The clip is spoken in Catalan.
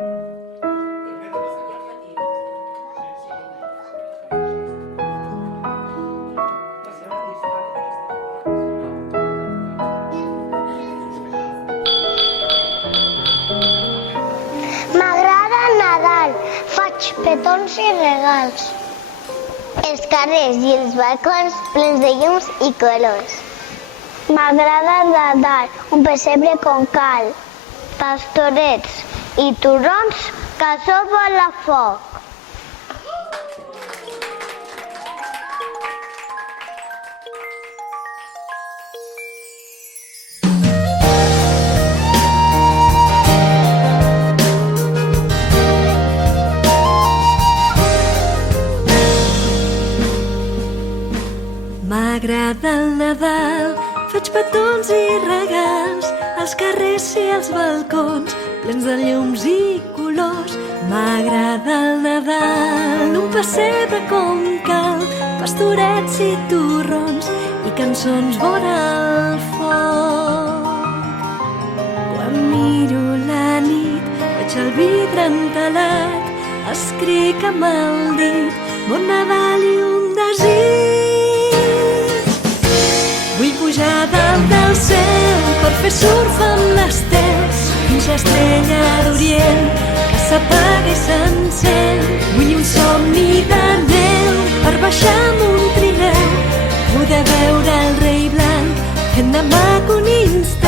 M'agrada Nadal, faig petons i regals. Els carrers i els balcons plens de llums i colors. M'agrada Nadal, un pessebre com cal, pastorets i turrons que s'obren a foc. M'agrada el Nadal, faig petons i regals, als carrers i als balcons, plens de llums i colors. M'agrada el Nadal, un pessebre com cal, pastorets i turrons i cançons vora el foc. Quan miro la nit, veig el vidre entelat, escric amb el dit, bon Nadal i un desig. Vull pujar dalt del cel per fer surf amb l'estel fins l'estrella d'Orient que s'apaga i s'encén. Vull un somni de neu per baixar amb un trineu, poder veure el rei blanc fent de maco un instant.